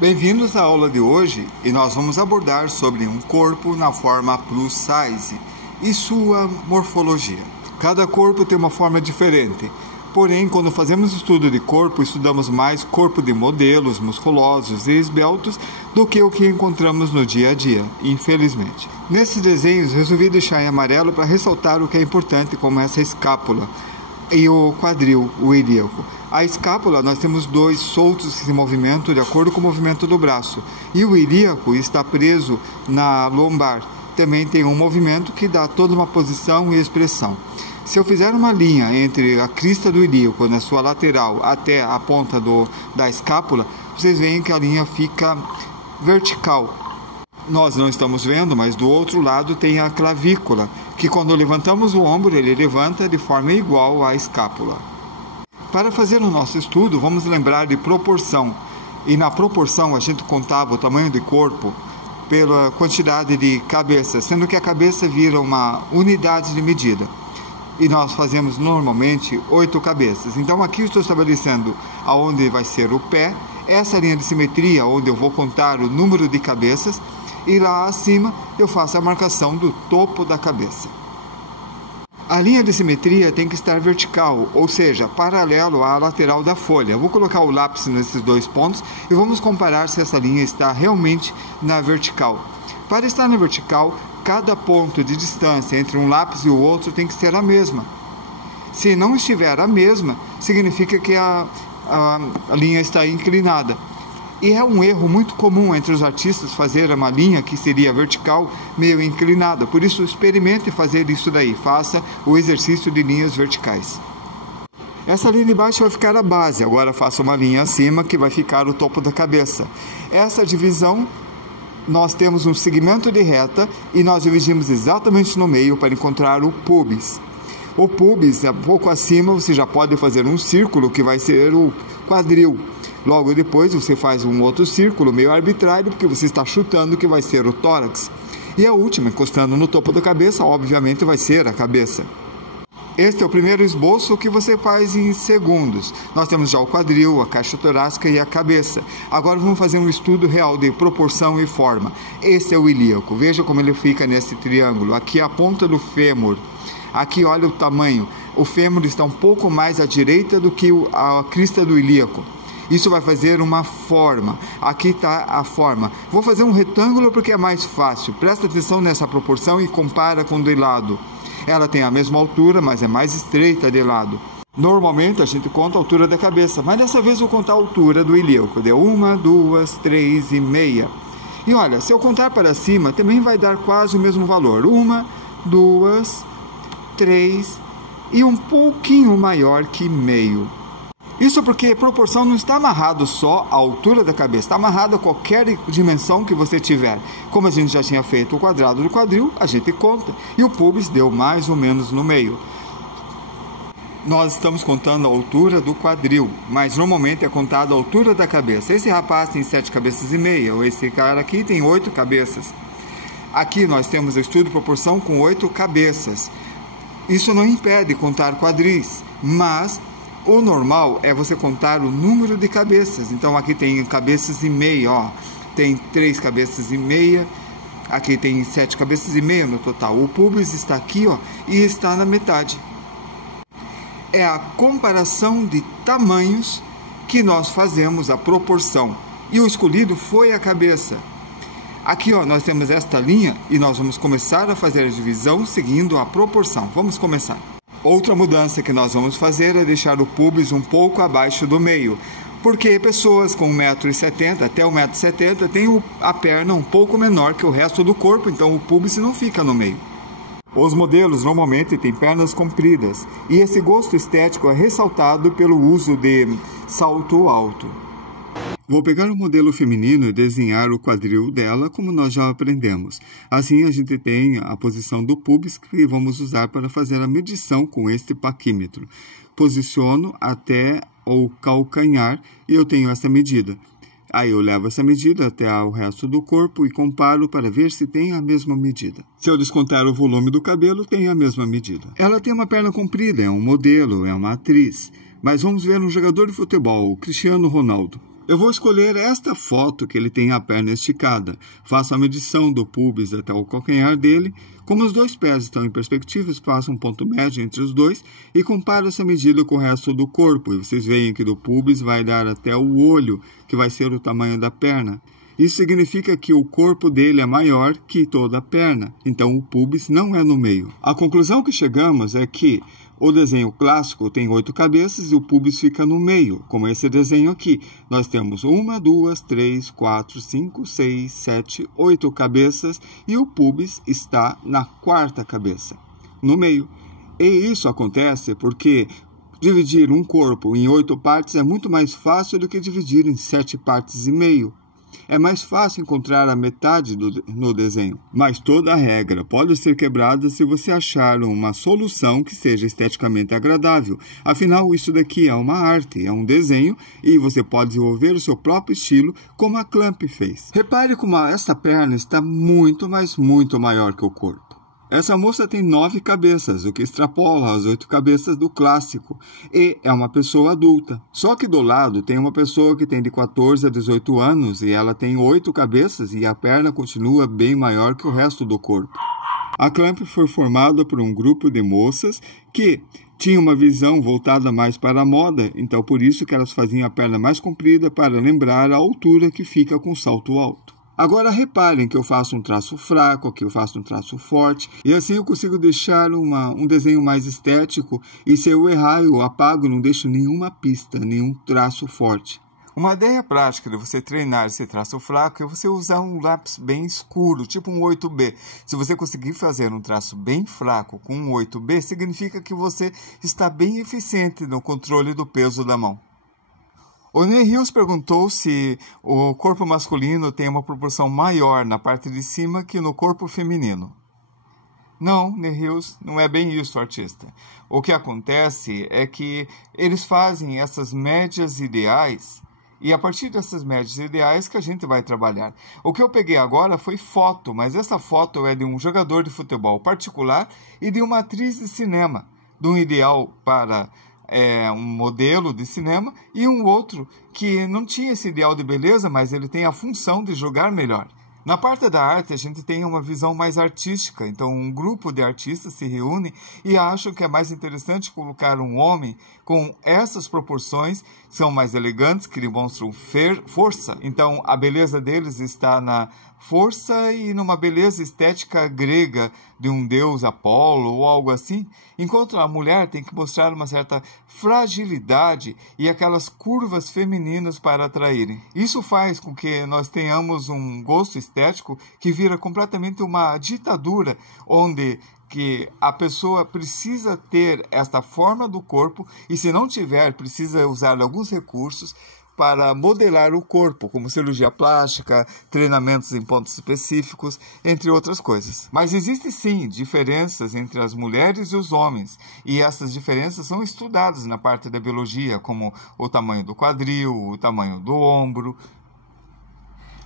Bem-vindos à aula de hoje e nós vamos abordar sobre um corpo na forma plus size e sua morfologia. Cada corpo tem uma forma diferente, porém, quando fazemos estudo de corpo, estudamos mais corpo de modelos musculosos e esbeltos do que o que encontramos no dia a dia, infelizmente. Nesses desenhos, resolvi deixar em amarelo para ressaltar o que é importante, como essa escápula e o quadril, o ilíaco. A escápula, nós temos dois soltos que se movimentam de acordo com o movimento do braço. E o ilíaco está preso na lombar. Também tem um movimento que dá toda uma posição e expressão. Se eu fizer uma linha entre a crista do ilíaco, na sua lateral, até a ponta da escápula, vocês veem que a linha fica vertical. Nós não estamos vendo, mas do outro lado tem a clavícula, que quando levantamos o ombro, ele levanta de forma igual à escápula. Para fazer o nosso estudo, vamos lembrar de proporção. E na proporção a gente contava o tamanho do corpo pela quantidade de cabeças, sendo que a cabeça vira uma unidade de medida. E nós fazemos normalmente 8 cabeças. Então aqui eu estou estabelecendo aonde vai ser o pé, essa linha de simetria onde eu vou contar o número de cabeças, e lá acima eu faço a marcação do topo da cabeça. A linha de simetria tem que estar vertical, ou seja, paralelo à lateral da folha. Eu vou colocar o lápis nesses dois pontos e vamos comparar se essa linha está realmente na vertical. Para estar na vertical, cada ponto de distância entre um lápis e o outro tem que ser a mesma. Se não estiver a mesma, significa que a linha está inclinada. E é um erro muito comum entre os artistas fazer uma linha que seria vertical meio inclinada. Por isso, experimente fazer isso daí. Faça o exercício de linhas verticais. Essa linha de baixo vai ficar a base. Agora faça uma linha acima que vai ficar o topo da cabeça. Essa divisão, nós temos um segmento de reta e nós dividimos exatamente no meio para encontrar o pubis. O pubis, um pouco acima, você já pode fazer um círculo que vai ser o quadril. Logo depois você faz um outro círculo meio arbitrário, porque você está chutando que vai ser o tórax. E a última, encostando no topo da cabeça, obviamente vai ser a cabeça. Este é o primeiro esboço que você faz em segundos. Nós temos já o quadril, a caixa torácica e a cabeça. Agora vamos fazer um estudo real de proporção e forma. Esse é o ilíaco. Veja como ele fica nesse triângulo. Aqui a ponta do fêmur. Aqui olha o tamanho. O fêmur está um pouco mais à direita do que a crista do ilíaco. Isso vai fazer uma forma. Aqui está a forma. Vou fazer um retângulo porque é mais fácil. Presta atenção nessa proporção e compara com de lado. Ela tem a mesma altura, mas é mais estreita de lado. Normalmente a gente conta a altura da cabeça, mas dessa vez vou contar a altura do ilíaco. Deu 1, 2, 3 e meia. E olha, se eu contar para cima, também vai dar quase o mesmo valor. 1, 2, 3 e um pouquinho maior que meio. Isso porque proporção não está amarrado só à altura da cabeça, está amarrado a qualquer dimensão que você tiver. Como a gente já tinha feito o quadrado do quadril, a gente conta. E o pubis deu mais ou menos no meio. Nós estamos contando a altura do quadril, mas normalmente é contada a altura da cabeça. Esse rapaz tem 7 cabeças e meia, ou esse cara aqui tem 8 cabeças. Aqui nós temos o estudo de proporção com 8 cabeças. Isso não impede contar quadris, mas o normal é você contar o número de cabeças. Então aqui tem cabeças e meia, ó. Tem 3 cabeças e meia. Aqui tem 7 cabeças e meia no total. O pubis está aqui, ó, e está na metade. É a comparação de tamanhos que nós fazemos a proporção. E o escolhido foi a cabeça. Aqui, ó, nós temos esta linha e nós vamos começar a fazer a divisão seguindo a proporção. Vamos começar. Outra mudança que nós vamos fazer é deixar o pubis um pouco abaixo do meio, porque pessoas com 1,70 m até 1,70 m têm a perna um pouco menor que o resto do corpo, então o pubis não fica no meio. Os modelos normalmente têm pernas compridas, e esse gosto estético é ressaltado pelo uso de salto alto. Vou pegar o modelo feminino e desenhar o quadril dela como nós já aprendemos. Assim a gente tem a posição do pubis que vamos usar para fazer a medição com este paquímetro. Posiciono até o calcanhar e eu tenho essa medida. Aí eu levo essa medida até o resto do corpo e comparo para ver se tem a mesma medida. Se eu descontar o volume do cabelo, tem a mesma medida. Ela tem uma perna comprida, é um modelo, é uma atriz. Mas vamos ver um jogador de futebol, o Cristiano Ronaldo. Eu vou escolher esta foto que ele tem a perna esticada. Faço a medição do pubis até o calcanhar dele. Como os dois pés estão em perspectiva, faço um ponto médio entre os dois e comparo essa medida com o resto do corpo. E vocês veem que do pubis vai dar até o olho, que vai ser o tamanho da perna. Isso significa que o corpo dele é maior que toda a perna, então o pubis não é no meio. A conclusão que chegamos é que o desenho clássico tem 8 cabeças e o pubis fica no meio, como esse desenho aqui. Nós temos 1, 2, 3, 4, 5, 6, 7, 8 cabeças e o pubis está na 4ª cabeça, no meio. E isso acontece porque dividir um corpo em 8 partes é muito mais fácil do que dividir em 7 partes e meio. É mais fácil encontrar a metade no desenho, mas toda a regra pode ser quebrada se você achar uma solução que seja esteticamente agradável. Afinal, isso daqui é uma arte, é um desenho e você pode desenvolver o seu próprio estilo como a Clamp fez. Repare como esta perna está muito, mas muito maior que o corpo. Essa moça tem 9 cabeças, o que extrapola as 8 cabeças do clássico, e é uma pessoa adulta. Só que do lado tem uma pessoa que tem de 14 a 18 anos e ela tem 8 cabeças e a perna continua bem maior que o resto do corpo. A Clamp foi formada por um grupo de moças que tinham uma visão voltada mais para a moda, então por isso que elas faziam a perna mais comprida para lembrar a altura que fica com o salto alto. Agora reparem que eu faço um traço fraco, que eu faço um traço forte, e assim eu consigo deixar um desenho mais estético, e se eu errar eu apago e não deixo nenhuma pista, nenhum traço forte. Uma ideia prática de você treinar esse traço fraco é você usar um lápis bem escuro, tipo um 8B. Se você conseguir fazer um traço bem fraco com um 8B, significa que você está bem eficiente no controle do peso da mão. O Neil Hills perguntou se o corpo masculino tem uma proporção maior na parte de cima que no corpo feminino. Não, Neil Hills, não é bem isso, artista. O que acontece é que eles fazem essas médias ideais e a partir dessas médias ideais que a gente vai trabalhar. O que eu peguei agora foi foto, mas essa foto é de um jogador de futebol particular e de uma atriz de cinema, de um ideal para um modelo de cinema e um outro que não tinha esse ideal de beleza, mas ele tem a função de jogar melhor. Na parte da arte, a gente tem uma visão mais artística, então um grupo de artistas se reúne e acham que é mais interessante colocar um homem com essas proporções, são mais elegantes, que demonstram força, então a beleza deles está na força e numa beleza estética grega de um deus Apolo ou algo assim, enquanto a mulher tem que mostrar uma certa fragilidade e aquelas curvas femininas para atraírem. Isso faz com que nós tenhamos um gosto estético que vira completamente uma ditadura, onde que a pessoa precisa ter esta forma do corpo e se não tiver, precisa usar alguns recursos para modelar o corpo, como cirurgia plástica, treinamentos em pontos específicos, entre outras coisas. Mas existem sim diferenças entre as mulheres e os homens, e essas diferenças são estudadas na parte da biologia, como o tamanho do quadril, o tamanho do ombro.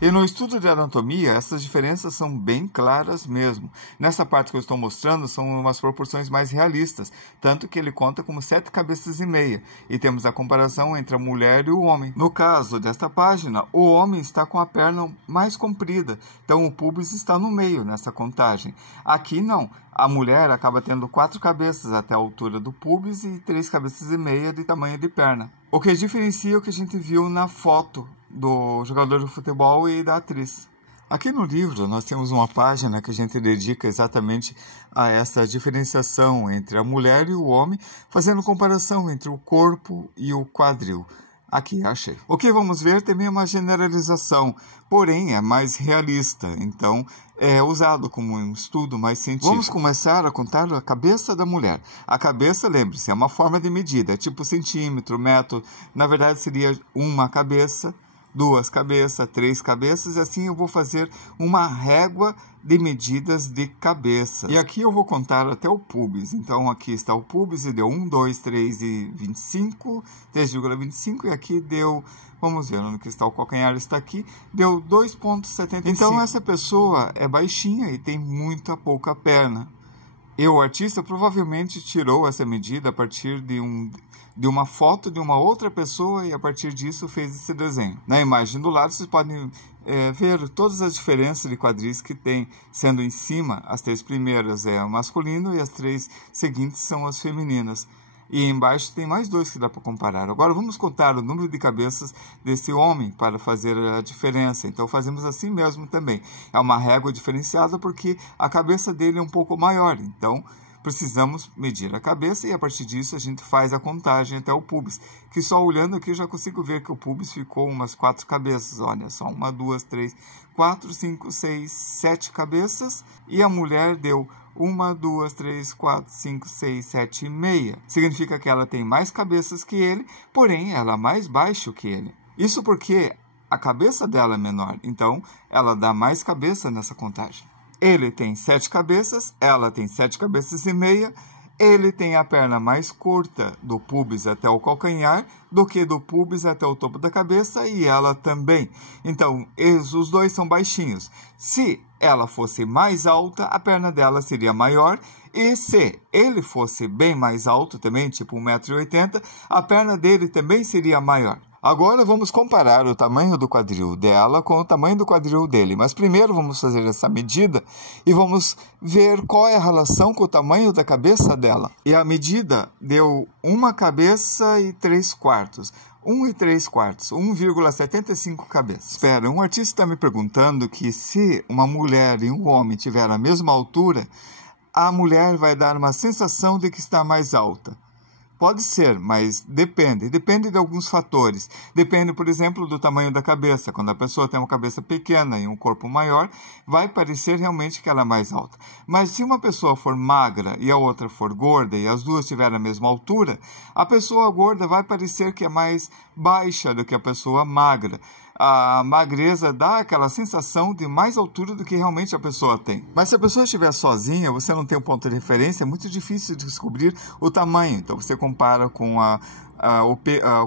E no estudo de anatomia, essas diferenças são bem claras mesmo. Nessa parte que eu estou mostrando, são umas proporções mais realistas, tanto que ele conta como 7 cabeças e meia, e temos a comparação entre a mulher e o homem. No caso desta página, o homem está com a perna mais comprida, então o pubis está no meio nessa contagem. Aqui não, a mulher acaba tendo 4 cabeças até a altura do pubis e 3 cabeças e meia de tamanho de perna. O que diferencia o que a gente viu na foto do jogador de futebol e da atriz. Aqui no livro nós temos uma página que a gente dedica exatamente a essa diferenciação entre a mulher e o homem, fazendo comparação entre o corpo e o quadril. Aqui, achei. O que vamos ver também é uma generalização, porém é mais realista, então é usado como um estudo mais científico. Vamos começar a contar a cabeça da mulher. A cabeça, lembre-se, é uma forma de medida, é tipo centímetro, metro, na verdade seria uma cabeça, 2 cabeças, 3 cabeças, e assim eu vou fazer uma régua de medidas de cabeças. E aqui eu vou contar até o pubis. Então aqui está o pubis e deu 1, 2, 3 e 25, 3,25 e aqui deu, vamos ver onde que está o calcanhar, está aqui, deu 2,75. Então essa pessoa é baixinha e tem muita pouca perna. E o artista provavelmente tirou essa medida a partir de uma foto de uma outra pessoa e a partir disso fez esse desenho. Na imagem do lado vocês podem ver todas as diferenças de quadris que tem, sendo em cima as 3 primeiras é o masculino e as 3 seguintes são as femininas. E embaixo tem mais 2 que dá para comparar. Agora vamos contar o número de cabeças desse homem para fazer a diferença. Então fazemos assim mesmo também. É uma régua diferenciada porque a cabeça dele é um pouco maior. Então precisamos medir a cabeça e a partir disso a gente faz a contagem até o pubis. Que só olhando aqui eu já consigo ver que o pubis ficou umas 4 cabeças. Olha só, 1, 2, 3, 4, 5, 6, 7 cabeças. E a mulher deu 1, 2, 3, 4, 5, 6, 7 e meia. Significa que ela tem mais cabeças que ele, porém ela é mais baixa que ele. Isso porque a cabeça dela é menor, então ela dá mais cabeça nessa contagem. Ele tem 7 cabeças, ela tem 7 cabeças e meia. Ele tem a perna mais curta do pubis até o calcanhar do que do pubis até o topo da cabeça e ela também. Então, os dois são baixinhos. Se ela fosse mais alta, a perna dela seria maior. E se ele fosse bem mais alto também, tipo 1,80 m, a perna dele também seria maior. Agora vamos comparar o tamanho do quadril dela com o tamanho do quadril dele. Mas primeiro vamos fazer essa medida e vamos ver qual é a relação com o tamanho da cabeça dela. E a medida deu 1 cabeça e 3 quartos. 1 e 3 quartos, 1,75 cabeças. Espera, um artista está me perguntando que se uma mulher e um homem tiverem a mesma altura, a mulher vai dar uma sensação de que está mais alta. Pode ser, mas depende de alguns fatores. Depende, por exemplo, do tamanho da cabeça. Quando a pessoa tem uma cabeça pequena e um corpo maior, vai parecer realmente que ela é mais alta. Mas se uma pessoa for magra e a outra for gorda e as duas tiverem a mesma altura, a pessoa gorda vai parecer que é mais baixa do que a pessoa magra. A magreza dá aquela sensação de mais altura do que realmente a pessoa tem. Mas se a pessoa estiver sozinha, você não tem um ponto de referência, é muito difícil de descobrir o tamanho. Então você compara com a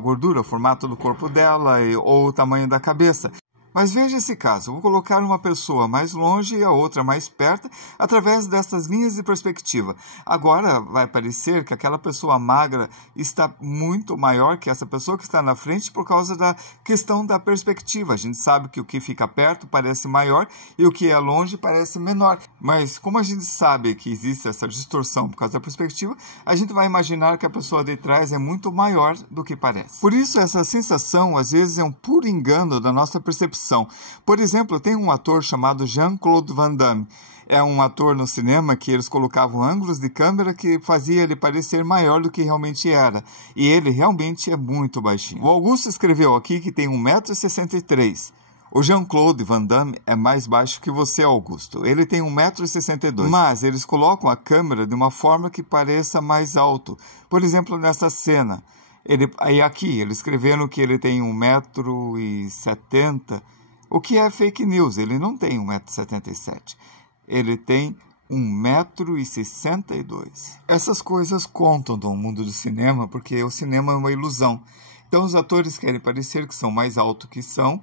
gordura, o formato do corpo dela ou o tamanho da cabeça. Mas veja esse caso, vou colocar uma pessoa mais longe e a outra mais perto através dessas linhas de perspectiva. Agora vai parecer que aquela pessoa magra está muito maior que essa pessoa que está na frente por causa da questão da perspectiva. A gente sabe que o que fica perto parece maior e o que é longe parece menor. Mas como a gente sabe que existe essa distorção por causa da perspectiva, a gente vai imaginar que a pessoa de trás é muito maior do que parece. Por isso essa sensação às vezes é um puro engano da nossa percepção. Por exemplo, tem um ator chamado Jean-Claude Van Damme. É um ator no cinema que eles colocavam ângulos de câmera que fazia ele parecer maior do que realmente era. E ele realmente é muito baixinho. O Augusto escreveu aqui que tem 1,63 m. O Jean-Claude Van Damme é mais baixo que você, Augusto. Ele tem 1,62 m. Mas eles colocam a câmera de uma forma que pareça mais alto. Por exemplo, nessa cena. Aqui, eles escreveram que ele tem 1,70 m. O que é fake news? Ele não tem 1,77 m. Ele tem 1,62 m. Essas coisas contam no mundo do cinema, porque o cinema é uma ilusão. Então os atores querem parecer que são mais altos que são,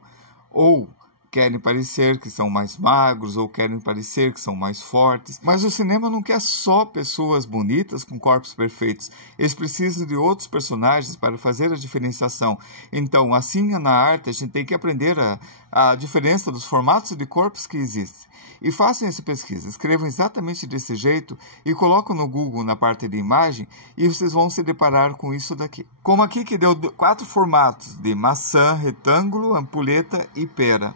ou querem parecer que são mais magros, ou querem parecer que são mais fortes. Mas o cinema não quer só pessoas bonitas com corpos perfeitos. Eles precisam de outros personagens para fazer a diferenciação. Então, assim na arte, a gente tem que aprender a diferença dos formatos de corpos que existem. E façam essa pesquisa, escrevam exatamente desse jeito e colocam no Google na parte de imagem e vocês vão se deparar com isso daqui. Como aqui que deu 4 formatos de maçã, retângulo, ampulheta e pera.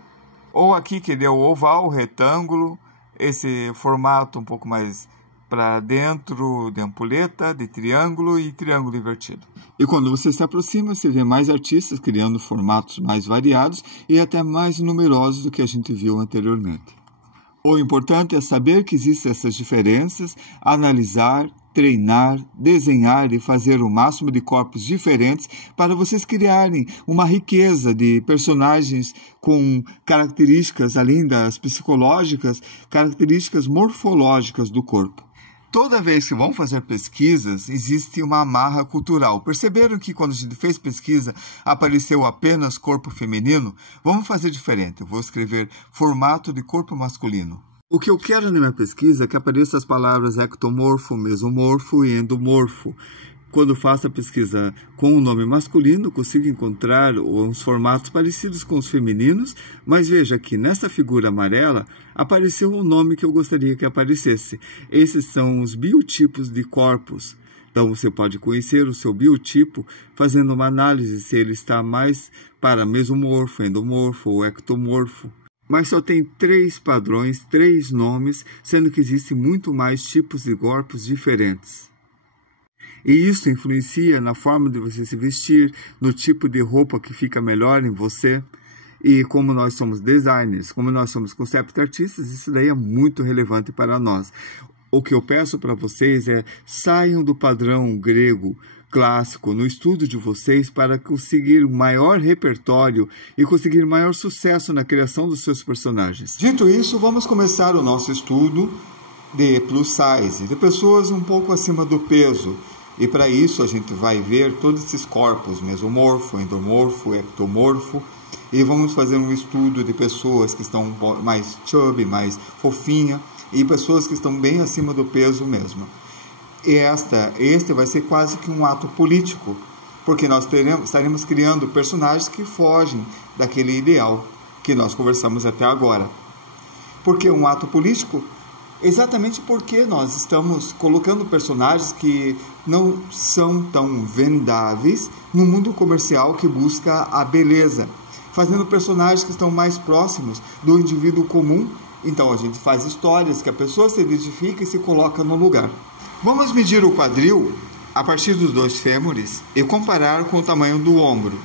Ou aqui que deu oval, retângulo, esse formato um pouco mais para dentro de ampulheta, de triângulo e triângulo invertido. E quando você se aproxima, você vê mais artistas criando formatos mais variados e até mais numerosos do que a gente viu anteriormente. O importante é saber que existem essas diferenças, analisar, treinar, desenhar e fazer o máximo de corpos diferentes para vocês criarem uma riqueza de personagens com características, além das psicológicas, características morfológicas do corpo. Toda vez que vão fazer pesquisas, existe uma amarra cultural. Perceberam que quando a gente fez pesquisa, apareceu apenas corpo feminino? Vamos fazer diferente. Eu vou escrever formato de corpo masculino. O que eu quero na minha pesquisa é que apareçam as palavras ectomorfo, mesomorfo e endomorfo. Quando faço a pesquisa com o nome masculino, consigo encontrar uns formatos parecidos com os femininos, mas veja que nessa figura amarela apareceu o nome que eu gostaria que aparecesse. Esses são os biotipos de corpos. Então você pode conhecer o seu biotipo fazendo uma análise se ele está mais para mesomorfo, endomorfo ou ectomorfo. Mas só tem 3 padrões, 3 nomes, sendo que existem muito mais tipos de corpos diferentes. E isso influencia na forma de você se vestir, no tipo de roupa que fica melhor em você. E como nós somos designers, como nós somos concept artistas, isso daí é muito relevante para nós. O que eu peço para vocês é saiam do padrão grego clássico no estudo de vocês para conseguir um maior repertório e conseguir maior sucesso na criação dos seus personagens. Dito isso, vamos começar o nosso estudo de plus size, de pessoas um pouco acima do peso. E para isso a gente vai ver todos esses corpos, mesomorfo, endomorfo, ectomorfo, e vamos fazer um estudo de pessoas que estão mais chubby, mais fofinha, e pessoas que estão bem acima do peso mesmo. Este vai ser quase que um ato político, porque nós estaremos criando personagens que fogem daquele ideal que nós conversamos até agora. Por que um ato político? Exatamente porque nós estamos colocando personagens que não são tão vendáveis no mundo comercial que busca a beleza, fazendo personagens que estão mais próximos do indivíduo comum. Então a gente faz histórias que a pessoa se identifica e se coloca no lugar. Vamos medir o quadril a partir dos 2 fêmures e comparar com o tamanho do ombro.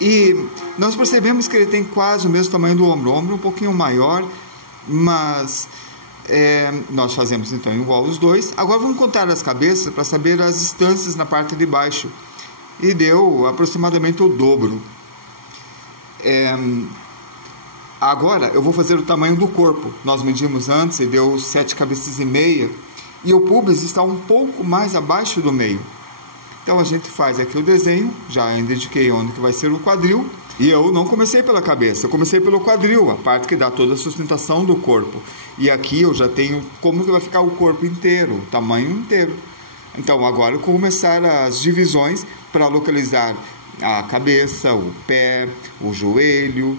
E nós percebemos que ele tem quase o mesmo tamanho do ombro. O ombro é um pouquinho maior, mas nós fazemos então igual os dois. Agora vamos contar as cabeças para saber as distâncias na parte de baixo. E deu aproximadamente o dobro. Agora eu vou fazer o tamanho do corpo. Nós medimos antes e deu 7 cabeças e meia. E o pubis está um pouco mais abaixo do meio. Então a gente faz aqui o desenho, já indiquei onde que vai ser o quadril. E eu não comecei pela cabeça, eu comecei pelo quadril, a parte que dá toda a sustentação do corpo. E aqui eu já tenho como que vai ficar o corpo inteiro, o tamanho inteiro. Então agora eu vou começar as divisões para localizar a cabeça, o pé, o joelho,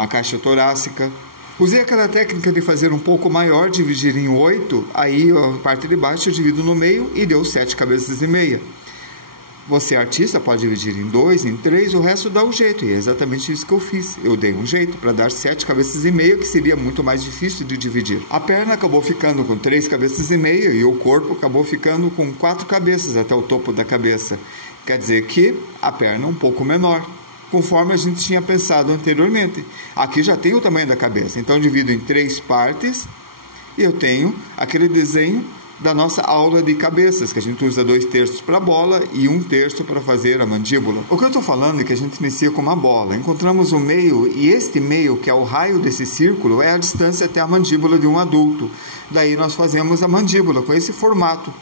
a caixa torácica. Usei aquela técnica de fazer um pouco maior, dividir em 8, aí a parte de baixo eu divido no meio e deu 7 cabeças e meia. Você, artista, pode dividir em 2, em 3, o resto dá um jeito, e é exatamente isso que eu fiz. Eu dei um jeito para dar 7 cabeças e meia, que seria muito mais difícil de dividir. A perna acabou ficando com 3 cabeças e meia e o corpo acabou ficando com 4 cabeças até o topo da cabeça. Quer dizer que a perna é um pouco menor, conforme a gente tinha pensado anteriormente. Aqui já tem o tamanho da cabeça, então eu divido em 3 partes e eu tenho aquele desenho da nossa aula de cabeças, que a gente usa 2/3 para a bola e 1/3 para fazer a mandíbula. O que eu estou falando é que a gente inicia com uma bola, encontramos o meio e este meio, que é o raio desse círculo, é a distância até a mandíbula de um adulto. Daí nós fazemos a mandíbula com esse formato.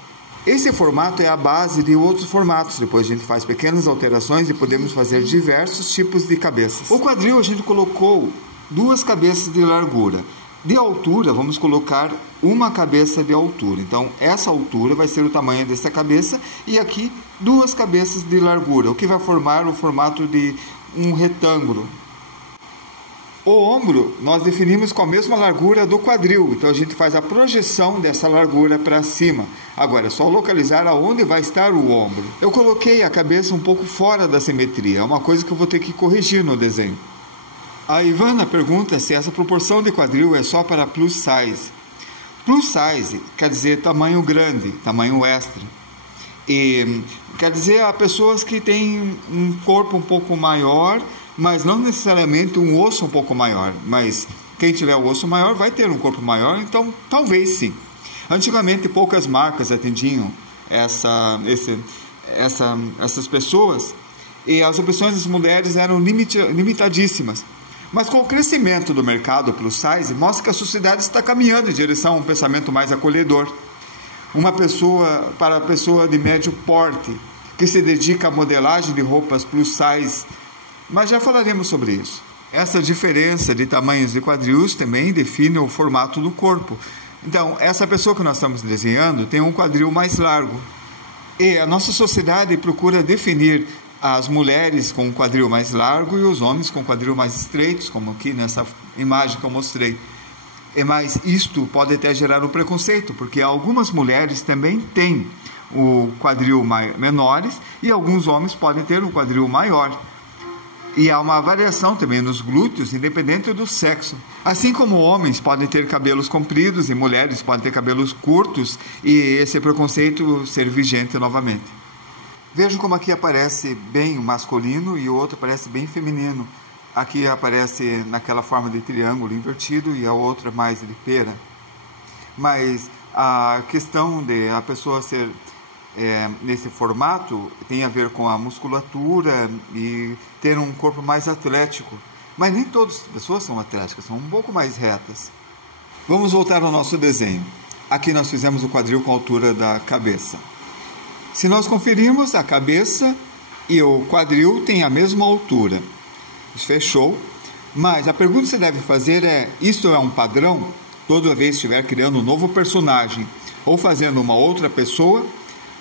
Esse formato é a base de outros formatos. Depois a gente faz pequenas alterações e podemos fazer diversos tipos de cabeças. O quadril a gente colocou 2 cabeças de largura. De altura, vamos colocar uma cabeça de altura. Então, essa altura vai ser o tamanho dessa cabeça e aqui 2 cabeças de largura, o que vai formar o formato de um retângulo. O ombro nós definimos com a mesma largura do quadril, então a gente faz a projeção dessa largura para cima. Agora é só localizar aonde vai estar o ombro. Eu coloquei a cabeça um pouco fora da simetria, é uma coisa que eu vou ter que corrigir no desenho. A Ivana pergunta se essa proporção de quadril é só para plus size. Plus size quer dizer tamanho grande, tamanho extra. E quer dizer a pessoas que têm um corpo um pouco maior, mas não necessariamente um osso um pouco maior. Mas quem tiver o osso maior vai ter um corpo maior, então talvez sim. Antigamente poucas marcas atendiam essas pessoas e as opções das mulheres eram limitadíssimas. Mas com o crescimento do mercado plus size, mostra que a sociedade está caminhando em direção a um pensamento mais acolhedor. Para a pessoa de médio porte, que se dedica à modelagem de roupas plus size. Mas já falaremos sobre isso. Essa diferença de tamanhos de quadris também define o formato do corpo. Então, essa pessoa que nós estamos desenhando tem um quadril mais largo. E a nossa sociedade procura definir as mulheres com um quadril mais largo e os homens com quadril mais estreitos, como aqui nessa imagem que eu mostrei. Mas isto pode até gerar um preconceito, porque algumas mulheres também têm o quadril menores e alguns homens podem ter um quadril maior. E há uma variação também nos glúteos, independente do sexo. Assim como homens podem ter cabelos compridos e mulheres podem ter cabelos curtos, e esse preconceito ser vigente novamente. Vejam como aqui aparece bem o masculino e o outro aparece bem feminino. Aqui aparece naquela forma de triângulo invertido e a outra mais de pera. Mas a questão de a pessoa ser nesse formato tem a ver com a musculatura e ter um corpo mais atlético. Mas nem todas as pessoas são atléticas, são um pouco mais retas. Vamos voltar ao nosso desenho. Aqui nós fizemos o quadril com a altura da cabeça. Se nós conferirmos, a cabeça e o quadril têm a mesma altura. Fechou? Mas a pergunta que você deve fazer é: isto é um padrão? Toda vez que estiver criando um novo personagem ou fazendo uma outra pessoa,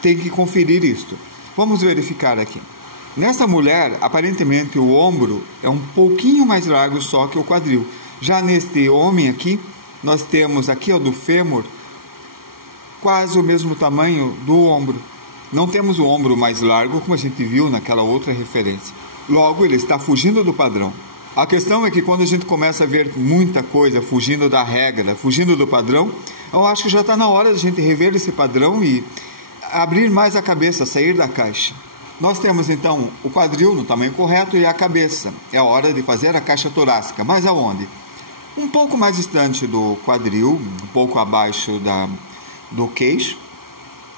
tem que conferir isto. Vamos verificar aqui. Nessa mulher, aparentemente o ombro é um pouquinho mais largo só que o quadril. Já neste homem aqui, nós temos aqui do fêmur quase o mesmo tamanho do ombro. Não temos o ombro mais largo, como a gente viu naquela outra referência. Logo, ele está fugindo do padrão. A questão é que quando a gente começa a ver muita coisa fugindo da regra, fugindo do padrão, eu acho que já está na hora de a gente rever esse padrão e abrir mais a cabeça, sair da caixa. Nós temos então o quadril no tamanho correto e a cabeça. É a hora de fazer a caixa torácica. Mas aonde? Um pouco mais distante do quadril, um pouco abaixo do queixo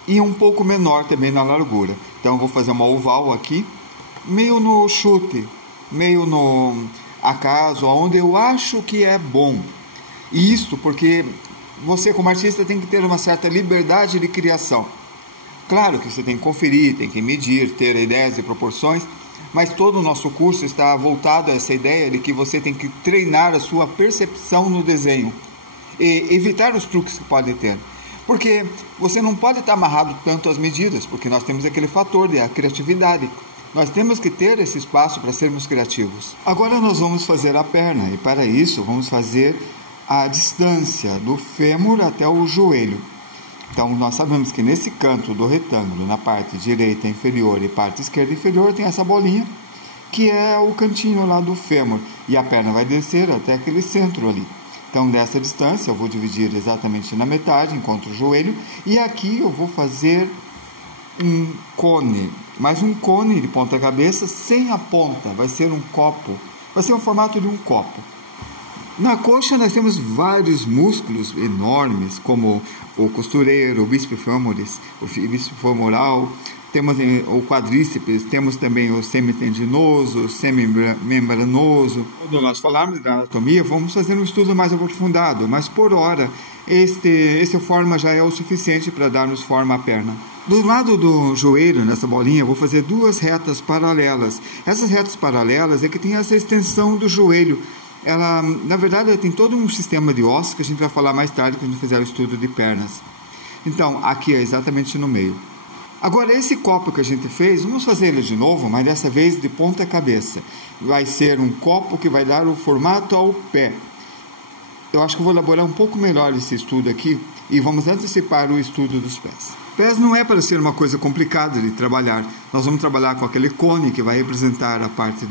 e um pouco menor também na largura. Então eu vou fazer uma oval aqui, meio no chute, meio no acaso, onde eu acho que é bom. E isto porque você como artista tem que ter uma certa liberdade de criação. Claro que você tem que conferir, tem que medir, ter ideias e proporções, mas todo o nosso curso está voltado a essa ideia de que você tem que treinar a sua percepção no desenho e evitar os truques que podem ter. Porque você não pode estar amarrado tanto às medidas, porque nós temos aquele fator da criatividade. Nós temos que ter esse espaço para sermos criativos. Agora nós vamos fazer a perna e para isso vamos fazer a distância do fêmur até o joelho. Então, nós sabemos que nesse canto do retângulo, na parte direita inferior e parte esquerda inferior, tem essa bolinha, que é o cantinho lá do fêmur. E a perna vai descer até aquele centro ali. Então, dessa distância, eu vou dividir exatamente na metade, encontro o joelho. E aqui eu vou fazer um cone. Mas um cone de ponta cabeça sem a ponta. Vai ser um copo. Vai ser o formato de um copo. Na coxa nós temos vários músculos enormes, como o costureiro, o bíceps femoris, o bíceps femoral, temos o quadríceps, temos também o semitendinoso, o semimembranoso. Quando nós falarmos da anatomia, vamos fazer um estudo mais aprofundado, mas por hora, essa forma já é o suficiente para darmos forma à perna. Do lado do joelho, nessa bolinha, eu vou fazer duas retas paralelas. Essas retas paralelas é que tem essa extensão do joelho. Ela, na verdade, ela tem todo um sistema de ossos que a gente vai falar mais tarde quando a gente fizer o estudo de pernas. Então, aqui é exatamente no meio. Agora, esse copo que a gente fez, vamos fazer ele de novo, mas dessa vez de ponta cabeça. Vai ser um copo que vai dar o formato ao pé. Eu acho que eu vou elaborar um pouco melhor esse estudo aqui e vamos antecipar o estudo dos pés. Pés não é para ser uma coisa complicada de trabalhar. Nós vamos trabalhar com aquele cone que vai representar a parte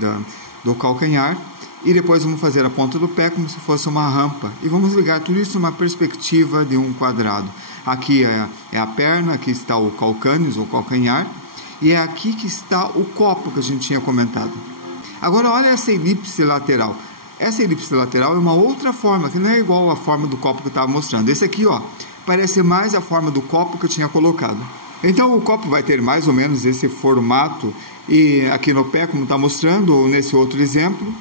do calcanhar. E depois vamos fazer a ponta do pé como se fosse uma rampa. E vamos ligar tudo isso numa perspectiva de um quadrado. Aqui é a perna, aqui está o calcâneo, ou calcanhar. E é aqui que está o copo que a gente tinha comentado. Agora olha essa elipse lateral. Essa elipse lateral é uma outra forma, que não é igual à forma do copo que eu estava mostrando. Esse aqui, ó, parece mais a forma do copo que eu tinha colocado. Então o copo vai ter mais ou menos esse formato. E aqui no pé, como está mostrando, ou nesse outro exemplo.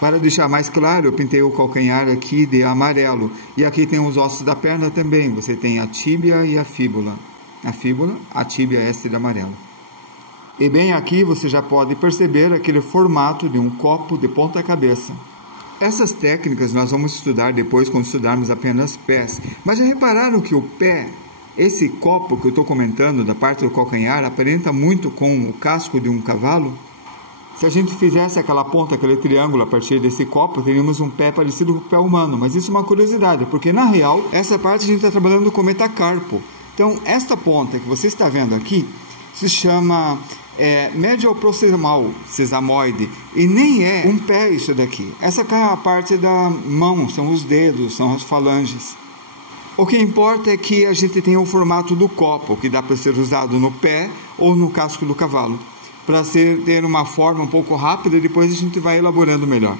Para deixar mais claro, eu pintei o calcanhar aqui de amarelo. E aqui tem os ossos da perna também. Você tem a tíbia e a fíbula. A fíbula, a tíbia esta de amarelo. E bem aqui você já pode perceber aquele formato de um copo de ponta cabeça. Essas técnicas nós vamos estudar depois quando estudarmos apenas pés. Mas já repararam que o pé, esse copo que eu estou comentando da parte do calcanhar, aparenta muito com o casco de um cavalo? Se a gente fizesse aquela ponta, aquele triângulo a partir desse copo, teríamos um pé parecido com o pé humano. Mas isso é uma curiosidade, porque na real, essa parte a gente está trabalhando com metacarpo. Então, esta ponta que você está vendo aqui se chama médio proximal sesamoide, e nem é um pé isso daqui. Essa aqui é a parte da mão, são os dedos, são as falanges. O que importa é que a gente tem o formato do copo, que dá para ser usado no pé ou no casco do cavalo, para ter uma forma um pouco rápida e depois a gente vai elaborando melhor.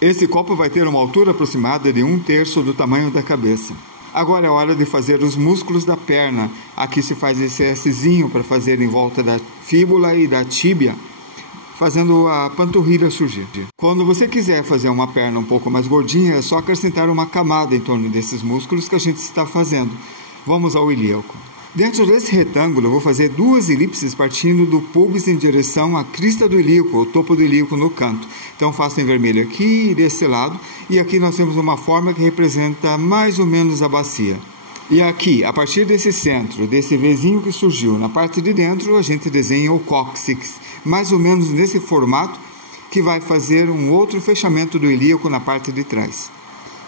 Esse copo vai ter uma altura aproximada de 1/3 do tamanho da cabeça. Agora é hora de fazer os músculos da perna. Aqui se faz esse Szinho para fazer em volta da fíbula e da tíbia, fazendo a panturrilha surgir. Quando você quiser fazer uma perna um pouco mais gordinha, é só acrescentar uma camada em torno desses músculos que a gente está fazendo. Vamos ao ilíaco. Dentro desse retângulo, eu vou fazer 2 elipses partindo do pubis em direção à crista do ilíaco, o topo do ilíaco no canto. Então, faço em vermelho aqui e desse lado. E aqui nós temos uma forma que representa mais ou menos a bacia. E aqui, a partir desse centro, desse Vzinho que surgiu na parte de dentro, a gente desenha o cóccix, mais ou menos nesse formato, que vai fazer um outro fechamento do ilíaco na parte de trás.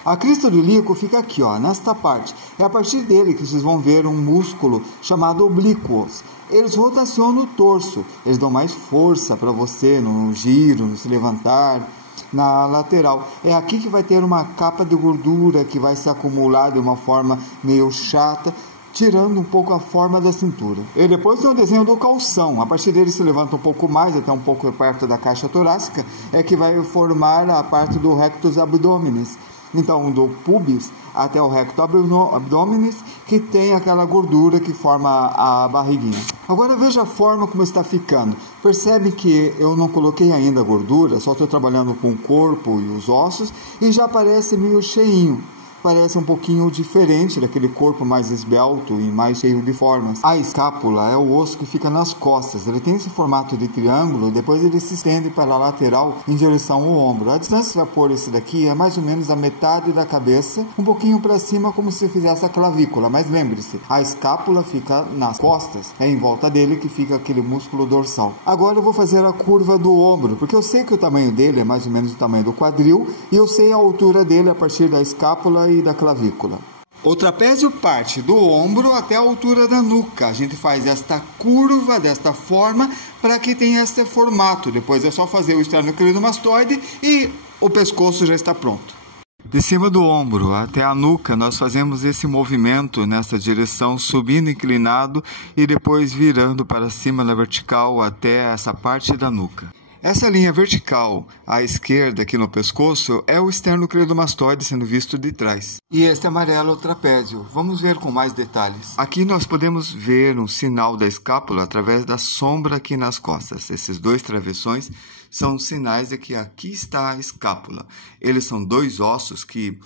A crista do ilíaco fica aqui, ó, nesta parte. É a partir dele que vocês vão ver um músculo chamado oblíquos. Eles rotacionam o torso, eles dão mais força para você no giro, no se levantar, na lateral. É aqui que vai ter uma capa de gordura que vai se acumular de uma forma meio chata, tirando um pouco a forma da cintura. E depois tem o desenho do calção. A partir dele se levanta um pouco mais, até um pouco perto da caixa torácica, é que vai formar a parte do rectus abdominis. Então, do pubis até o recto abdominis, que tem aquela gordura que forma a barriguinha. Agora veja a forma como está ficando. Percebe que eu não coloquei ainda a gordura, só estou trabalhando com o corpo e os ossos, e já parece meio cheinho. Parece um pouquinho diferente daquele corpo mais esbelto e mais cheio de formas. A escápula é o osso que fica nas costas. Ele tem esse formato de triângulo, depois ele se estende para a lateral em direção ao ombro. A distância que vai pôr esse daqui é mais ou menos a metade da cabeça, um pouquinho para cima, como se fizesse a clavícula. Mas lembre-se, a escápula fica nas costas, é em volta dele que fica aquele músculo dorsal. Agora eu vou fazer a curva do ombro, porque eu sei que o tamanho dele é mais ou menos o tamanho do quadril, e eu sei a altura dele a partir da escápula e da clavícula. O trapézio parte do ombro até a altura da nuca. A gente faz esta curva desta forma para que tenha este formato. Depois é só fazer o esternocleidomastoide e o pescoço já está pronto. De cima do ombro até a nuca, nós fazemos esse movimento nessa direção, subindo inclinado e depois virando para cima na vertical até essa parte da nuca. Essa linha vertical à esquerda aqui no pescoço é o esternocleidomastoide sendo visto de trás. E este amarelo é o trapézio. Vamos ver com mais detalhes. Aqui nós podemos ver um sinal da escápula através da sombra aqui nas costas. Esses 2 travessões são sinais de que aqui está a escápula. Eles são 2 ossos que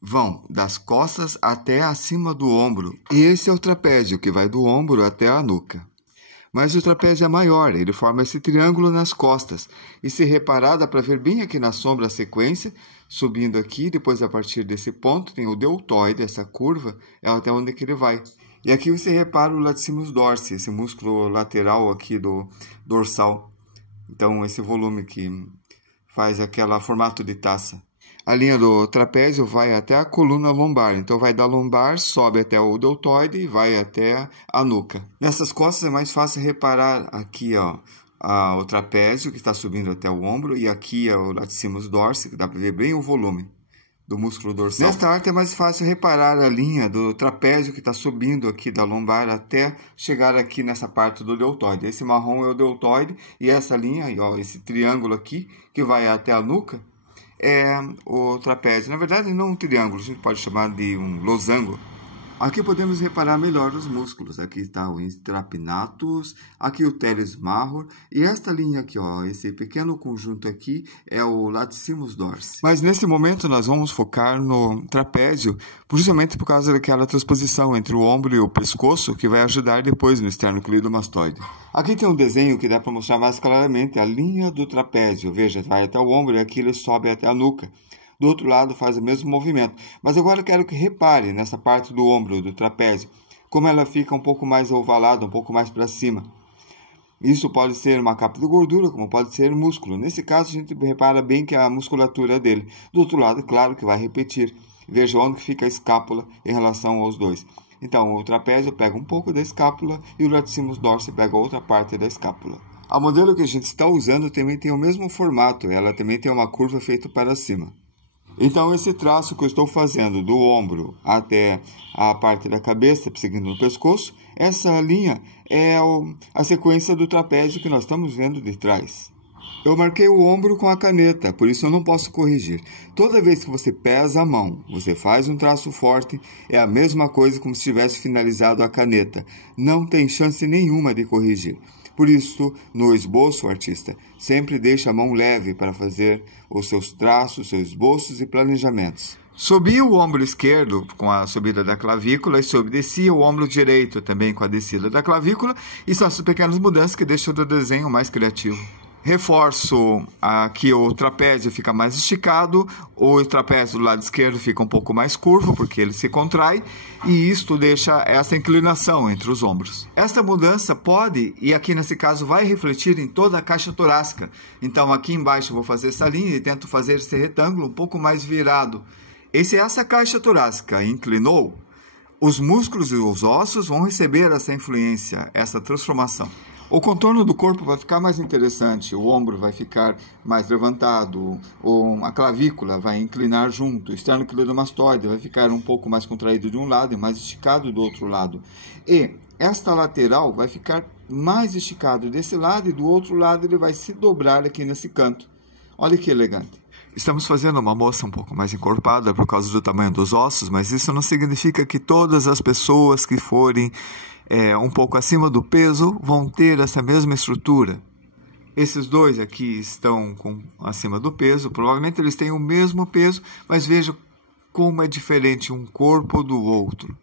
vão das costas até acima do ombro. E esse é o trapézio que vai do ombro até a nuca. Mas o trapézio é maior, ele forma esse triângulo nas costas. E se reparar, dá para ver bem aqui na sombra a sequência, subindo aqui, depois a partir desse ponto tem o deltoide, essa curva, é até onde que ele vai. E aqui você repara o latissimus dorsi, esse músculo lateral aqui do dorsal. Então esse volume que faz aquele formato de taça. A linha do trapézio vai até a coluna lombar, então vai da lombar, sobe até o deltoide e vai até a nuca. Nessas costas é mais fácil reparar aqui, ó, o trapézio que está subindo até o ombro e aqui é o latissimus dorsi, que dá para ver bem o volume do músculo dorsal. Nesta arte é mais fácil reparar a linha do trapézio que está subindo aqui da lombar até chegar aqui nessa parte do deltoide. Esse marrom é o deltoide e essa linha, ó, esse triângulo aqui que vai até a nuca, é o trapézio. Na verdade, não um triângulo, a gente pode chamar de um losango. Aqui podemos reparar melhor os músculos. Aqui está o intrapinatus, aqui o teres major, e esta linha aqui, ó, esse pequeno conjunto aqui é o latissimus dorsi. Mas nesse momento nós vamos focar no trapézio, justamente por causa daquela transposição entre o ombro e o pescoço, que vai ajudar depois no esternocleidomastoide. Aqui tem um desenho que dá para mostrar mais claramente a linha do trapézio. Veja, vai até o ombro e aqui ele sobe até a nuca. do outro lado faz o mesmo movimento. Mas agora eu quero que repare nessa parte do ombro, do trapézio, como ela fica um pouco mais ovalada, um pouco mais para cima. Isso pode ser uma capa de gordura, como pode ser músculo. Nesse caso, a gente repara bem que é a musculatura dele. Do outro lado, claro que vai repetir. Veja onde fica a escápula em relação aos dois. Então, o trapézio pega um pouco da escápula e o latissimus dorsi pega outra parte da escápula. A modelo que a gente está usando também tem o mesmo formato. Ela também tem uma curva feita para cima. Então, esse traço que eu estou fazendo do ombro até a parte da cabeça, seguindo no pescoço, essa linha é a sequência do trapézio que nós estamos vendo de trás. Eu marquei o ombro com a caneta, por isso eu não posso corrigir. Toda vez que você pesa a mão, você faz um traço forte, é a mesma coisa como se tivesse finalizado a caneta. Não tem chance nenhuma de corrigir. Por isso, no esboço, o artista sempre deixa a mão leve para fazer os seus traços, seus esboços e planejamentos. Subi o ombro esquerdo com a subida da clavícula e descia o ombro direito também com a descida da clavícula. E são essas pequenas mudanças que deixam o desenho mais criativo. Reforço que o trapézio fica mais esticado, o trapézio do lado esquerdo fica um pouco mais curvo, porque ele se contrai, e isto deixa essa inclinação entre os ombros. Esta mudança pode, e aqui nesse caso vai refletir em toda a caixa torácica. Então aqui embaixo eu vou fazer essa linha e tento fazer esse retângulo um pouco mais virado. E se essa caixa torácica inclinou, os músculos e os ossos vão receber essa influência, essa transformação. O contorno do corpo vai ficar mais interessante, o ombro vai ficar mais levantado, a clavícula vai inclinar junto, o esternocleidomastoide vai ficar um pouco mais contraído de um lado e mais esticado do outro lado. E esta lateral vai ficar mais esticado desse lado e do outro lado ele vai se dobrar aqui nesse canto. Olha que elegante. Estamos fazendo uma moça um pouco mais encorpada por causa do tamanho dos ossos, mas isso não significa que todas as pessoas que forem um pouco acima do peso vão ter essa mesma estrutura. Esses dois aqui estão acima do peso, provavelmente eles têm o mesmo peso, mas veja como é diferente um corpo do outro.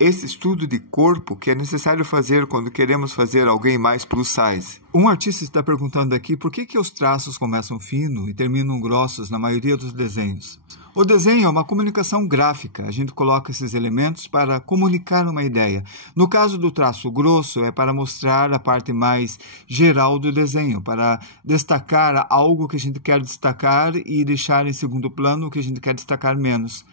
Esse estudo de corpo que é necessário fazer quando queremos fazer alguém mais plus size. Um artista está perguntando aqui por que os traços começam fino e terminam grossos na maioria dos desenhos. O desenho é uma comunicação gráfica, a gente coloca esses elementos para comunicar uma ideia. No caso do traço grosso, é para mostrar a parte mais geral do desenho, para destacar algo que a gente quer destacar e deixar em segundo plano o que a gente quer destacar menos.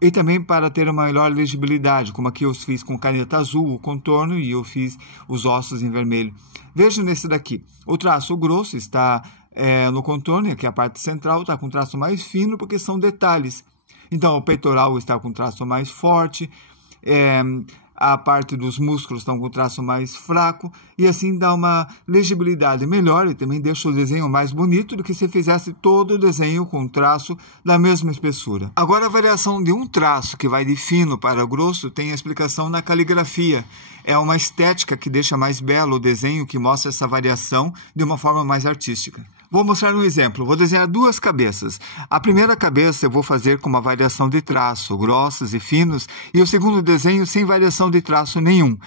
E também para ter uma melhor legibilidade, como aqui eu fiz com caneta azul o contorno e eu fiz os ossos em vermelho. Vejam nesse daqui, o traço grosso está no contorno, aqui a parte central está com traço mais fino porque são detalhes. Então o peitoral está com traço mais forte, a parte dos músculos estão com traço mais fraco e assim dá uma legibilidade melhor e também deixa o desenho mais bonito do que se fizesse todo o desenho com traço da mesma espessura. Agora a variação de um traço que vai de fino para grosso tem a explicação na caligrafia. É uma estética que deixa mais belo o desenho, que mostra essa variação de uma forma mais artística. Vou mostrar um exemplo. Vou desenhar duas cabeças. A primeira cabeça eu vou fazer com uma variação de traço, grossos e finos, e o segundo desenho sem variação de traço nenhum,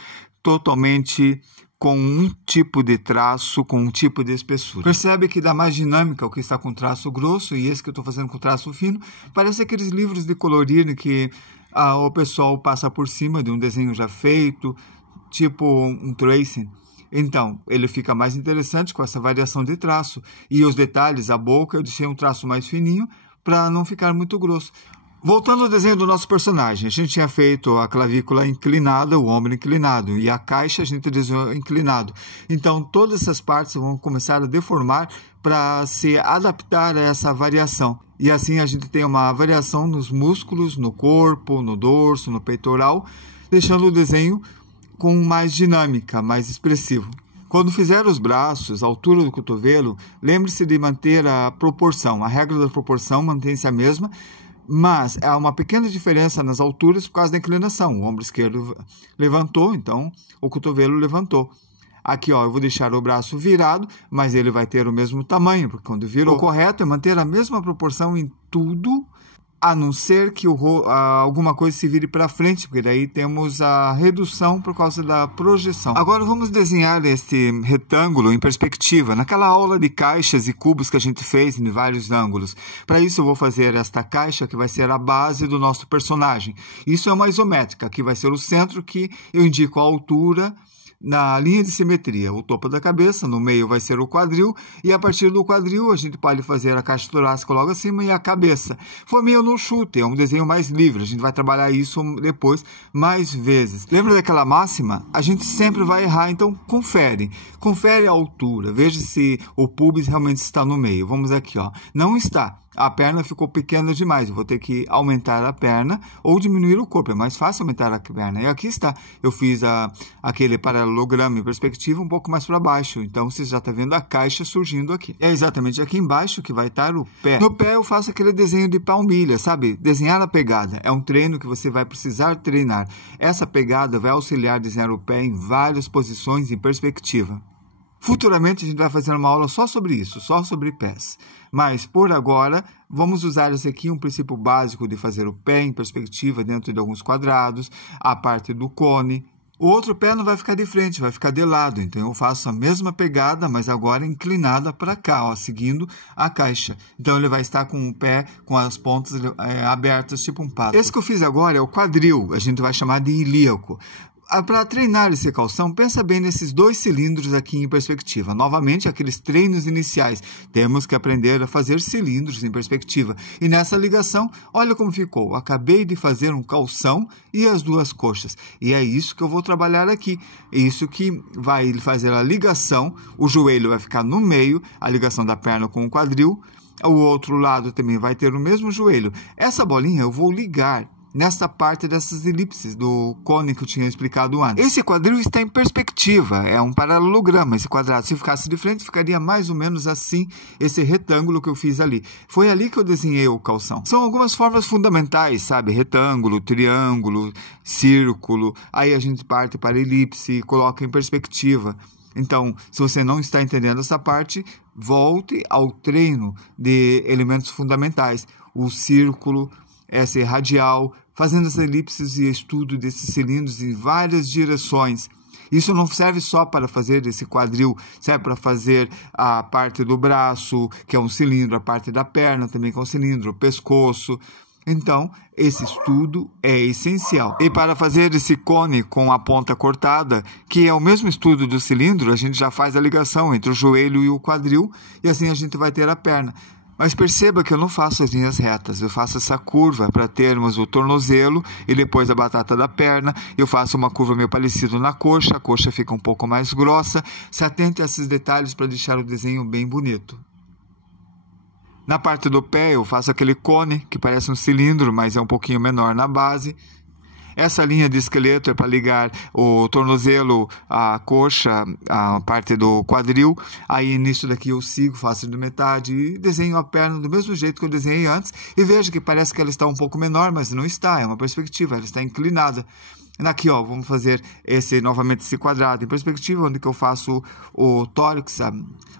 totalmente com um tipo de traço, com um tipo de espessura. Percebe que dá mais dinâmica o que está com traço grosso e esse que eu estou fazendo com traço fino. Parece aqueles livros de colorir que o pessoal passa por cima de um desenho já feito, tipo um tracing. Então, ele fica mais interessante com essa variação de traço. E os detalhes, a boca, eu deixei um traço mais fininho para não ficar muito grosso. Voltando ao desenho do nosso personagem, a gente tinha feito a clavícula inclinada, o ombro inclinado, e a caixa a gente desenhou inclinado. Então, todas essas partes vão começar a deformar para se adaptar a essa variação. E assim a gente tem uma variação nos músculos, no corpo, no dorso, no peitoral, deixando o desenho com mais dinâmica, mais expressivo. Quando fizer os braços, a altura do cotovelo, lembre-se de manter a proporção. A regra da proporção mantém-se a mesma, mas há uma pequena diferença nas alturas por causa da inclinação. O ombro esquerdo levantou, então o cotovelo levantou. Aqui, eu vou deixar o braço virado, mas ele vai ter o mesmo tamanho, porque quando virou, o correto é manter a mesma proporção em tudo a não ser que alguma coisa se vire para frente, porque daí temos a redução por causa da projeção. Agora vamos desenhar este retângulo em perspectiva, naquela aula de caixas e cubos que a gente fez em vários ângulos. Para isso eu vou fazer esta caixa que vai ser a base do nosso personagem. Isso é uma isométrica, aqui vai ser o centro que eu indico a altura na linha de simetria, o topo da cabeça, no meio vai ser o quadril, e a partir do quadril a gente pode fazer a caixa torácica logo acima e a cabeça. Foi meio no chute, é um desenho mais livre, a gente vai trabalhar isso depois mais vezes. Lembra daquela máxima? A gente sempre vai errar, então confere a altura, veja se o pubis realmente está no meio. Vamos aqui, ó, não está. A perna ficou pequena demais, eu vou ter que aumentar a perna ou diminuir o corpo, é mais fácil aumentar a perna. E aqui está, eu fiz aquele paralelograma em perspectiva um pouco mais para baixo, então você já está vendo a caixa surgindo aqui. É exatamente aqui embaixo que vai estar o pé. No pé eu faço aquele desenho de palmilha, sabe? Desenhar a pegada, é um treino que você vai precisar treinar. Essa pegada vai auxiliar a desenhar o pé em várias posições em perspectiva. Futuramente a gente vai fazer uma aula só sobre isso, só sobre pés. Mas, por agora, vamos usar esse aqui, um princípio básico de fazer o pé em perspectiva dentro de alguns quadrados, a parte do cone. O outro pé não vai ficar de frente, vai ficar de lado. Então, eu faço a mesma pegada, mas agora inclinada para cá, ó, seguindo a caixa. Então, ele vai estar com o pé com as pontas abertas, tipo um pato. Esse que eu fiz agora é o quadril, a gente vai chamar de ilíaco. Para treinar esse calção, pensa bem nesses dois cilindros aqui em perspectiva. Novamente, aqueles treinos iniciais. Temos que aprender a fazer cilindros em perspectiva. E nessa ligação, olha como ficou. Acabei de fazer um calção e as duas coxas. E é isso que eu vou trabalhar aqui. Isso que vai fazer a ligação. O joelho vai ficar no meio, a ligação da perna com o quadril. O outro lado também vai ter o mesmo joelho. Essa bolinha eu vou ligar nesta parte dessas elipses do cone que eu tinha explicado antes. Esse quadril está em perspectiva, é um paralelograma. Esse quadrado, se ficasse de frente, ficaria mais ou menos assim, esse retângulo que eu fiz ali. Foi ali que eu desenhei o calção. São algumas formas fundamentais, sabe? Retângulo, triângulo, círculo. Aí a gente parte para elipse e coloca em perspectiva. Então, se você não está entendendo essa parte, volte ao treino de elementos fundamentais. O círculo, essa radial, fazendo as elipses e estudo desses cilindros em várias direções. Isso não serve só para fazer esse quadril, serve para fazer a parte do braço, que é um cilindro, a parte da perna também que é um cilindro, o pescoço. Então, esse estudo é essencial. E para fazer esse cone com a ponta cortada, que é o mesmo estudo do cilindro, a gente já faz a ligação entre o joelho e o quadril, e assim a gente vai ter a perna. Mas perceba que eu não faço as linhas retas, eu faço essa curva para termos o tornozelo e depois a batata da perna. Eu faço uma curva meio parecida na coxa, a coxa fica um pouco mais grossa. Se atente a esses detalhes para deixar o desenho bem bonito. Na parte do pé eu faço aquele cone que parece um cilindro, mas é um pouquinho menor na base. Essa linha de esqueleto é para ligar o tornozelo, a coxa, a parte do quadril. Aí nisso daqui eu sigo, faço de metade e desenho a perna do mesmo jeito que eu desenhei antes. E veja que parece que ela está um pouco menor, mas não está, é uma perspectiva, ela está inclinada. Aqui, ó, vamos fazer novamente esse quadrado em perspectiva, onde que eu faço o tórax,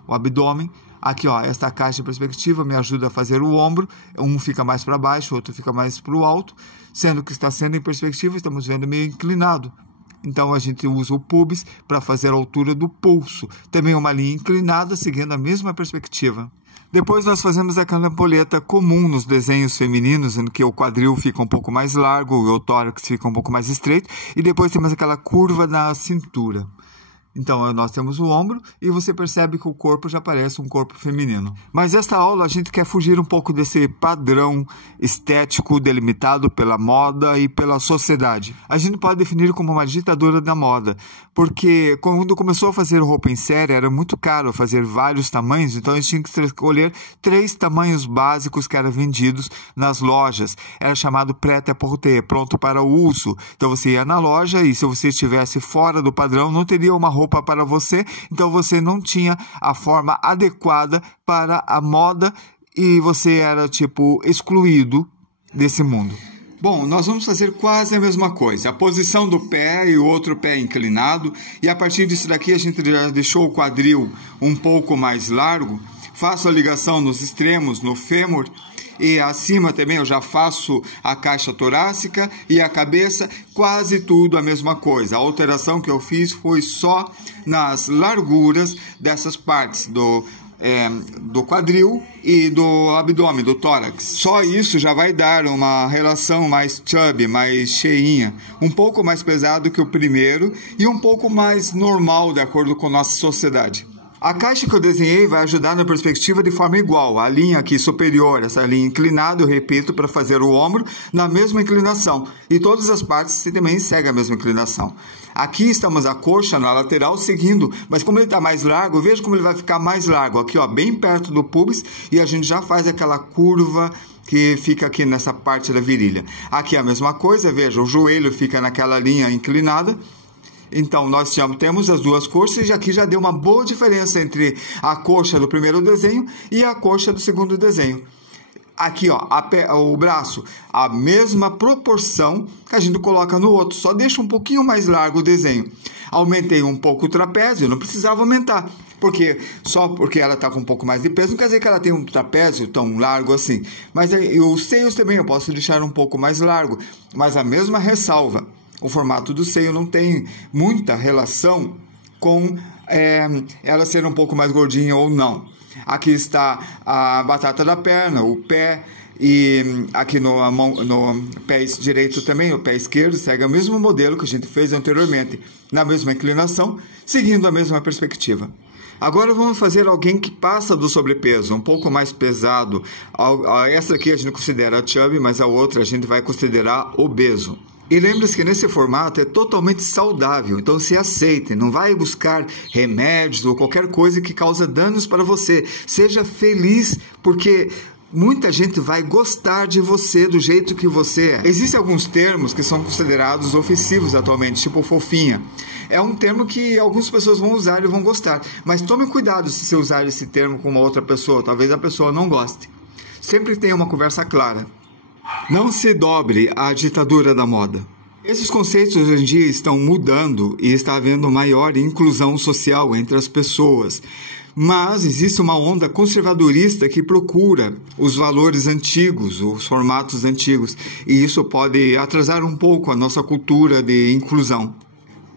o abdômen. Aqui, ó, esta caixa de perspectiva me ajuda a fazer o ombro. Um fica mais para baixo, o outro fica mais para o alto. Sendo que está sendo em perspectiva, estamos vendo meio inclinado. Então, a gente usa o pubis para fazer a altura do pulso. Também uma linha inclinada, seguindo a mesma perspectiva. Depois nós fazemos aquela ampulheta comum nos desenhos femininos, em que o quadril fica um pouco mais largo, o tórax fica um pouco mais estreito. E depois temos aquela curva na cintura. Então, nós temos o ombro e você percebe que o corpo já parece um corpo feminino. Mas esta aula a gente quer fugir um pouco desse padrão estético delimitado pela moda e pela sociedade. A gente pode definir como uma ditadura da moda, porque quando começou a fazer roupa em série era muito caro fazer vários tamanhos, então a gente tinha que escolher 3 tamanhos básicos que eram vendidos nas lojas. Era chamado prêt-à-porter, pronto para o uso. Então você ia na loja e se você estivesse fora do padrão, não teria uma roupa para você, então você não tinha a forma adequada para a moda e você era tipo excluído desse mundo. Bom, nós vamos fazer quase a mesma coisa, a posição do pé e o outro pé inclinado, e a partir disso daqui a gente já deixou o quadril um pouco mais largo. Faço a ligação nos extremos, no fêmur, E acima também eu já faço a caixa torácica e a cabeça, quase tudo a mesma coisa. A alteração que eu fiz foi só nas larguras dessas partes do quadril e do abdômen, do tórax. Só isso já vai dar uma relação mais chubby, mais cheinha, um pouco mais pesado que o primeiro e um pouco mais normal de acordo com a nossa sociedade. A caixa que eu desenhei vai ajudar na perspectiva de forma igual. A linha aqui superior, essa linha inclinada, eu repito, para fazer o ombro na mesma inclinação. E todas as partes também seguem a mesma inclinação. Aqui estamos a coxa na lateral seguindo, mas como ele está mais largo, veja como ele vai ficar mais largo. Aqui, ó, bem perto do pubis, e a gente já faz aquela curva que fica aqui nessa parte da virilha. Aqui a mesma coisa, veja, o joelho fica naquela linha inclinada. Então, nós já temos as duas coxas e aqui já deu uma boa diferença entre a coxa do primeiro desenho e a coxa do segundo desenho. Aqui, ó, o braço, a mesma proporção que a gente coloca no outro, só deixa um pouquinho mais largo o desenho. Aumentei um pouco o trapézio, não precisava aumentar, só porque ela está com um pouco mais de peso, não quer dizer que ela tem um trapézio tão largo assim. Mas os seios também eu posso deixar um pouco mais largo, mas a mesma ressalva. O formato do seio não tem muita relação com ela ser um pouco mais gordinha ou não. Aqui está a batata da perna, o pé, e aqui no pé direito também, o pé esquerdo, segue o mesmo modelo que a gente fez anteriormente, na mesma inclinação, seguindo a mesma perspectiva. Agora vamos fazer alguém que passa do sobrepeso, um pouco mais pesado. Essa aqui a gente considera chubby, mas a outra a gente vai considerar obeso. E lembre-se que nesse formato é totalmente saudável, então se aceite, não vai buscar remédios ou qualquer coisa que cause danos para você. Seja feliz, porque muita gente vai gostar de você do jeito que você é. Existem alguns termos que são considerados ofensivos atualmente, tipo fofinha. É um termo que algumas pessoas vão usar e vão gostar, mas tome cuidado se você usar esse termo com uma outra pessoa, talvez a pessoa não goste. Sempre tenha uma conversa clara. Não se dobre à ditadura da moda. Esses conceitos hoje em dia estão mudando e está havendo maior inclusão social entre as pessoas. Mas existe uma onda conservadorista que procura os valores antigos, os formatos antigos, e isso pode atrasar um pouco a nossa cultura de inclusão.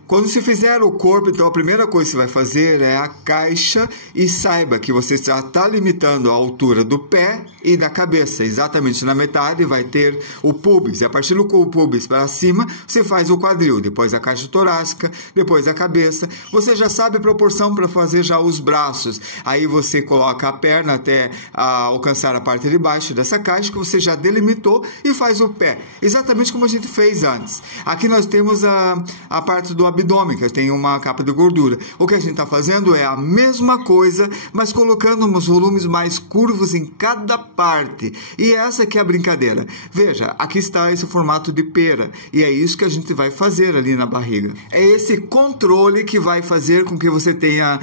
Quando se fizer o corpo, então a primeira coisa que você vai fazer é a caixa e saiba que você já está limitando a altura do pé e da cabeça. Exatamente na metade vai ter o púbis. E a partir do púbis para cima, você faz o quadril. Depois a caixa torácica, depois a cabeça. Você já sabe a proporção para fazer já os braços. Aí você coloca a perna até alcançar a parte de baixo dessa caixa que você já delimitou e faz o pé. Exatamente como a gente fez antes. Aqui nós temos a parte do abdômen, que tem uma capa de gordura. O que a gente está fazendo é a mesma coisa, mas colocando uns volumes mais curvos em cada parte. E essa aqui é a brincadeira. Veja, aqui está esse formato de pera. E é isso que a gente vai fazer ali na barriga. É esse controle que vai fazer com que você tenha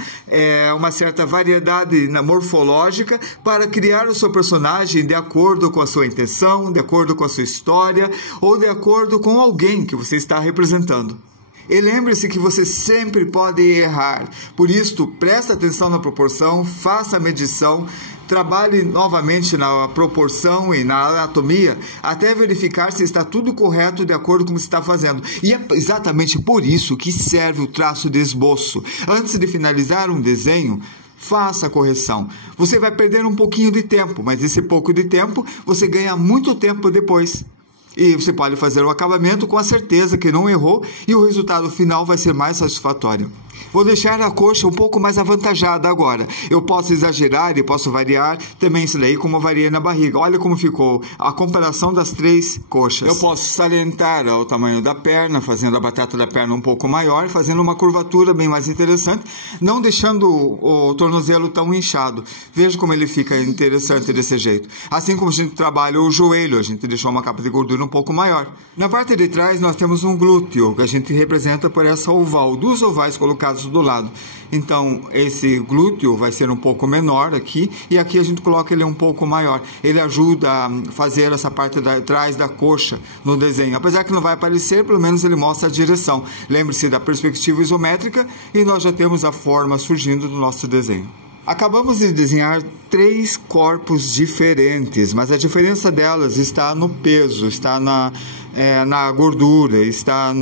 uma certa variedade morfológica para criar o seu personagem de acordo com a sua intenção, de acordo com a sua história ou de acordo com alguém que você está representando. E lembre-se que você sempre pode errar. Por isso, preste atenção na proporção, faça a medição, trabalhe novamente na proporção e na anatomia até verificar se está tudo correto de acordo com o que você está fazendo. E é exatamente por isso que serve o traço de esboço. Antes de finalizar um desenho, faça a correção. Você vai perder um pouquinho de tempo, mas esse pouco de tempo você ganha muito tempo depois. E você pode fazer o acabamento com a certeza que não errou e o resultado final vai ser mais satisfatório. Vou deixar a coxa um pouco mais avantajada agora. Eu posso exagerar e posso variar também isso daí como eu variei na barriga. Olha como ficou a comparação das três coxas. Eu posso salientar o tamanho da perna, fazendo a batata da perna um pouco maior, fazendo uma curvatura bem mais interessante, não deixando o tornozelo tão inchado. Veja como ele fica interessante desse jeito. Assim como a gente trabalha o joelho, a gente deixou uma capa de gordura um pouco maior. Na parte de trás nós temos um glúteo, que a gente representa por essa oval, duas ovais colocadas do lado. Então esse glúteo vai ser um pouco menor aqui e aqui a gente coloca ele um pouco maior. Ele ajuda a fazer essa parte de trás da coxa no desenho. Apesar que não vai aparecer, pelo menos ele mostra a direção. Lembre-se da perspectiva isométrica e nós já temos a forma surgindo do nosso desenho. Acabamos de desenhar 3 corpos diferentes, mas a diferença delas está no peso, está na gordura, está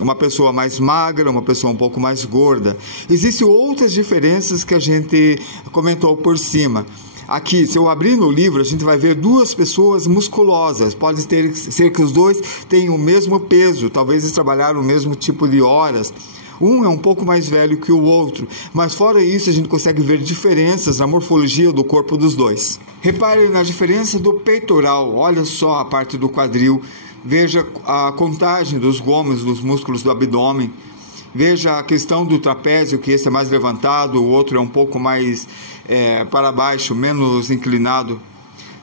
uma pessoa mais magra, uma pessoa um pouco mais gorda. Existem outras diferenças que a gente comentou por cima. Aqui, se eu abrir no livro, a gente vai ver 2 pessoas musculosas. Pode ser que os 2 tenham o mesmo peso, talvez eles trabalharam o mesmo tipo de horas. Um é um pouco mais velho que o outro, mas fora isso a gente consegue ver diferenças na morfologia do corpo dos 2. Repare na diferença do peitoral, olha só a parte do quadril, veja a contagem dos gômeos, dos músculos do abdômen, veja a questão do trapézio, que esse é mais levantado, o outro é um pouco mais para baixo, menos inclinado.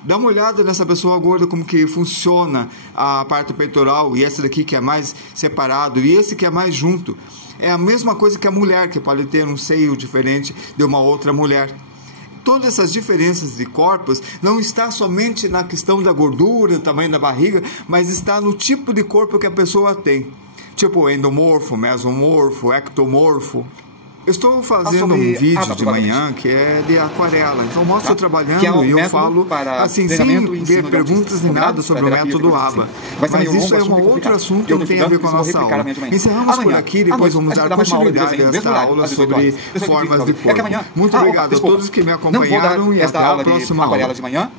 Dá uma olhada nessa pessoa gorda, como que funciona a parte peitoral, e esse daqui que é mais separado, e esse que é mais junto. É a mesma coisa que a mulher, que pode ter um seio diferente de uma outra mulher. Todas essas diferenças de corpos não está somente na questão da gordura, do tamanho da barriga, mas está no tipo de corpo que a pessoa tem. Tipo endomorfo, mesomorfo, ectomorfo. Eu estou fazendo um vídeo de manhã que é de aquarela, então mostro eu trabalhando e eu falo assim, sem ver perguntas nem nada sobre o método ABA. Mas isso é um outro assunto que não tem a ver com a nossa aula. Encerramos por aqui, depois vamos dar continuidade a esta aula sobre formas de corpo. Muito obrigado a todos que me acompanharam e até a próxima aula.